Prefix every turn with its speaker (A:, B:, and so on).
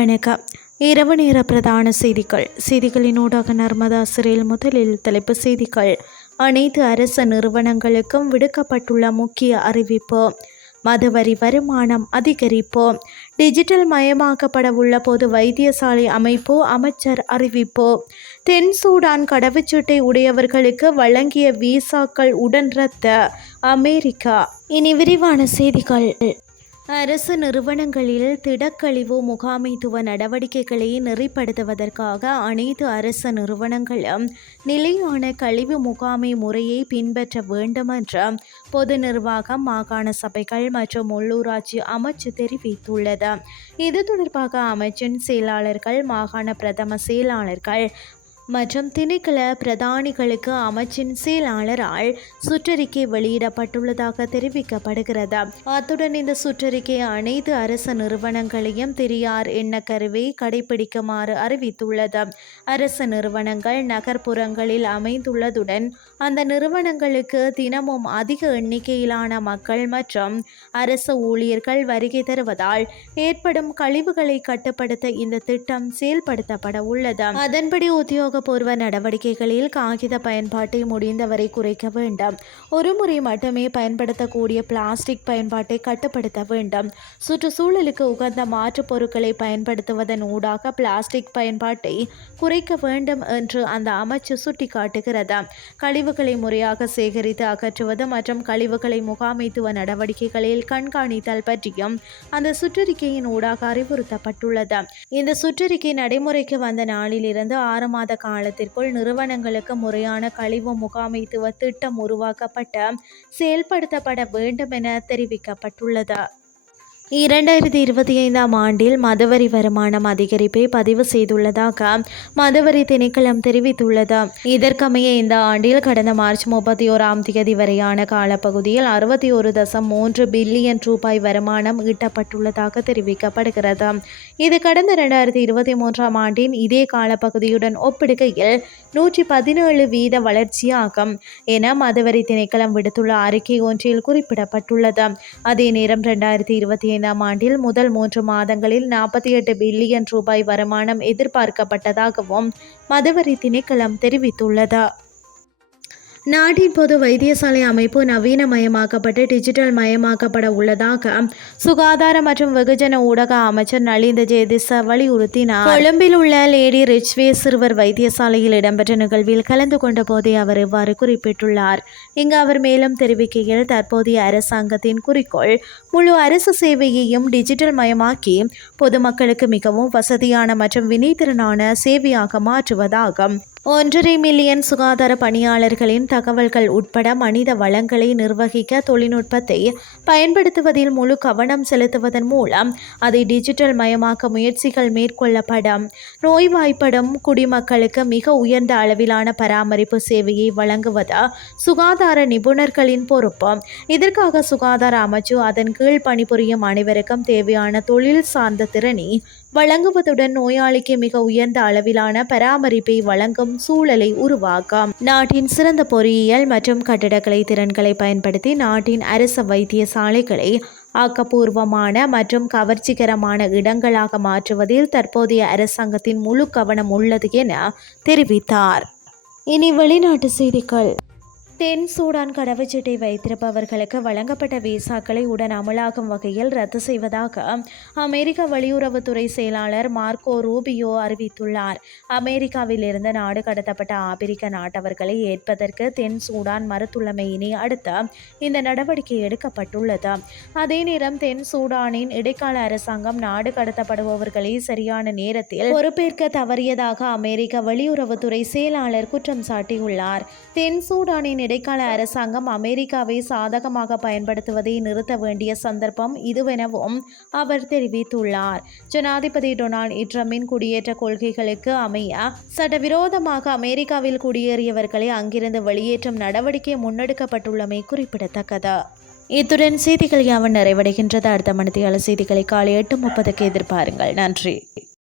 A: வணக்கம். இரவு நேர பிரதான செய்திகள். செய்திகளினூடாக நர்மதா சிறையில் முதலில் தலைப்பு செய்திகள். அனைத்து அரசு நிறுவனங்களுக்கும் விடுக்கப்பட்டுள்ள முக்கிய அறிவிப்பு. மதுவரி வருமானம் அதிகரிப்பு. டிஜிட்டல் மயமாக்கப்பட உள்ள பொது வைத்தியசாலை அமைப்பு அமைச்சர் அறிவிப்பு. தென் சூடான் கடவுச்சீட்டை உடையவர்களுக்கு வழங்கிய விசாக்கள் உடன் ரத்த. அமெரிக்கா. இனி விரிவான செய்திகள். அரசு நிறுவனங்களில் திடக்கழிவு முகாமைத்துவ நடவடிக்கைகளை நெறிப்படுத்துவதற்காக அனைத்து அரசு நிறுவனங்களும் நிலையான கழிவு முகாமை முறையை பின்பற்ற வேண்டும் என்று பொது நிர்வாகம் மாகாண சபைகள் மற்றும் உள்ளூராட்சி அமைச்சு தெரிவித்துள்ளது. இது தொடர்பாக அமைச்சின் செயலாளர்கள் மாகாண பிரதம செயலாளர்கள் மற்றும் திணைக்கள பிரதானிகளுக்கு அமைச்சின் செயலாளரால் சுற்றறிக்கை வெளியிடப்பட்டுள்ளதாக தெரிவிக்கப்படுகிறது. அத்துடன் இந்த சுற்றறிக்கை அனைத்து அரசு நிறுவனங்களையும் திரியார் எண்ண கருவை கடைபிடிக்குமாறு அறிவித்துள்ளது. அரசு நிறுவனங்கள் நகர்ப்புறங்களில் அமைந்துள்ளதுடன் அந்த நிறுவனங்களுக்கு தினமும் அதிக எண்ணிக்கையிலான மக்கள் மற்றும் அரசு ஊழியர்கள் வருகை தருவதால் ஏற்படும் கழிவுகளை கட்டுப்படுத்த இந்த திட்டம் செயல்படுத்தப்பட உள்ளது அதன்படி உத்தியோக உத்தியோகபூர்வ நடவடிக்கைகளில் காகித பயன்பாட்டை முடிந்தவரை குறைக்க வேண்டும். ஒரு முறை மட்டுமே பயன்படுத்தக்கூடிய பிளாஸ்டிக் பயன்பாட்டை கட்டுப்படுத்த வேண்டும். சுற்றுச்சூழலுக்கு உகந்த மாற்றுப் பொருட்களை பயன்படுத்துவதன் ஊடாக பிளாஸ்டிக் பயன்பாட்டை குறைக்க வேண்டும் என்று அந்த அமைச்சு சுட்டிக்காட்டுகிறது. கழிவுகளை முறையாக சேகரித்து அகற்றுவது மற்றும் கழிவுகளை முகாமைத்துவ நடவடிக்கைகளில் கண்காணித்தல் பற்றியும் அந்த சுற்றறிக்கையின் ஊடாக அறிவுறுத்தப்பட்டுள்ளது. இந்த சுற்றறிக்கை நடைமுறைக்கு வந்த நாளிலிருந்து ஆறு மாத காலத்திற்குள் நிறுவனங்களுக்கு முறையான கழிவு முகாமைத்துவ திட்டம் உருவாக்கப்பட்டு செயல்படுத்தப்பட வேண்டும் என தெரிவிக்கப்பட்டுள்ளது. இரண்டாயிரத்தி இருபத்தி ஐந்தாம் ஆண்டில் மதுவரி வருமானம் அதிகரிப்பை பதிவு செய்துள்ளதாக மதுவரி திணைக்களம் தெரிவித்துள்ளது. இதற்கமைய இந்த ஆண்டில் கடந்த மார்ச் முப்பத்தி ஓராம் தேதி வரையான காலப்பகுதியில் அறுபத்தி ஒரு தசம் மூன்று பில்லியன் ரூபாய் வருமானம் ஈட்டப்பட்டுள்ளதாக தெரிவிக்கப்படுகிறது. இது கடந்த இரண்டாயிரத்தி இருபத்தி மூன்றாம் ஆண்டின் இதே காலப்பகுதியுடன் ஒப்பிடுகையில் நூற்றி பதினேழு வீத வளர்ச்சியாகும் என மதுவரி திணைக்களம் விடுத்துள்ள அறிக்கை ஒன்றில் குறிப்பிடப்பட்டுள்ளது. அதே நேரம் இரண்டாயிரத்தி இருபத்தி பதினைந்தாம் ஆண்டில் முதல் மூன்று மாதங்களில் நாற்பத்தி எட்டு பில்லியன் ரூபாய் வருமானம் எதிர்பார்க்கப்பட்டதாகவும் மதுவரி திணைக்களம் தெரிவித்துள்ளது. நாட்டின் பொது வைத்தியசாலை அமைப்பு நவீனமயமாக்கப்பட்டு டிஜிட்டல் மயமாக்கப்பட உள்ளதாக சுகாதார மற்றும் வெகுஜன ஊடக அமைச்சர் நலிந்த ஜெயதிச வலியுறுத்தினார். கொழும்பில் உள்ள லேடி ரிச்வே சிறுவர் வைத்தியசாலையில் இடம்பெற்ற நிகழ்வில் கலந்து கொண்ட போதே அவர் இவ்வாறு குறிப்பிட்டுள்ளார். இங்கு அவர் மேலும் தெரிவிக்கையில் தற்போதைய அரசாங்கத்தின் குறிக்கோள் முழு அரசு சேவையையும் டிஜிட்டல் மயமாக்கி பொதுமக்களுக்கு மிகவும் வசதியான மற்றும் வினைத்திறனான சேவையாக மாற்றுவதாகும். ஒன்றரை மில்லியன் சுகாதார பணியாளர்களின் தகவல்கள் உட்பட மனித வளங்களை நிர்வகிக்க தொழில்நுட்பத்தை பயன்படுத்துவதில் முழு கவனம் செலுத்துவதன் மூலம் அதை டிஜிட்டல் மயமாக்க முயற்சிகள் மேற்கொள்ளப்படும். நோய்வாய்ப்படும் குடிமக்களுக்கு மிக உயர்ந்த அளவிலான பராமரிப்பு சேவையை வழங்குவது சுகாதார நிபுணர்களின் பொறுப்பு. இதற்காக சுகாதார அமைச்சு அதன் கீழ் பணிபுரியும் அனைவருக்கும் தேவையான தொழில் சார்ந்த திறனை வழங்குவதுடன் நோயாளிக்கு மிக உயர்ந்த அளவிலான பராமரிப்பை வழங்கும் சூழலை உருவாக்கும். நாட்டின் சிறந்த பொறியியல் மற்றும் கட்டிடக்கலை திறன்களை பயன்படுத்தி நாட்டின் அரசு வைத்தியசாலைகளை ஆக்கப்பூர்வமான மற்றும் கவர்ச்சிகரமான இடங்களாக மாற்றுவதில் தற்போதைய அரசாங்கத்தின் முழு கவனம் உள்ளது என தெரிவித்தார். இனி வெளிநாட்டு செய்திகள். தென் சூடான் கடவுச்சீட்டை வைத்திருப்பவர்களுக்கு வழங்கப்பட்ட விசாக்களை உடன் அமலாகும் வகையில் ரத்து செய்வதாக அமெரிக்க வெளியுறவுத்துறை செயலாளர் மார்க்கோ ரூபியோ அறிவித்துள்ளார். அமெரிக்காவில் இருந்து நாடு கடத்தப்பட்ட ஆப்பிரிக்க நாட்டவர்களை ஏற்பதற்கு தென் சூடான் மறுத்துள்ளமையினை அடுத்து இந்த நடவடிக்கை எடுக்கப்பட்டுள்ளது. அதே நேரம் தென் சூடானின் இடைக்கால அரசாங்கம் நாடு கடத்தப்படுபவர்களை சரியான நேரத்தில் பொறுப்பேற்க தவறியதாக அமெரிக்க வெளியுறவுத்துறை செயலாளர் குற்றம் சாட்டியுள்ளார். தென் சூடானின் இடைக்கால அரசாங்கம் அமெரிக்காவை சாதகமாக பயன்படுத்துவதை நிறுத்த வேண்டிய சந்தர்ப்பம் இதுவெனவும் அவர் தெரிவித்துள்ளார். ஜனாதிபதி டொனால்ட் ட்ரம்பின் குடியேற்ற கொள்கைகளுக்கு அமைய சட்டவிரோதமாக அமெரிக்காவில் குடியேறியவர்களை அங்கிருந்து வெளியேற்றும் நடவடிக்கை முன்னெடுக்கப்பட்டுள்ளமை குறிப்பிடத்தக்கது. இத்துடன் செய்திகள் யாவன் நிறைவடைகின்றது. அடுத்த மணித்தியால செய்திகளை காலை எட்டு முப்பதுக்கு எதிர்பாருங்கள். நன்றி.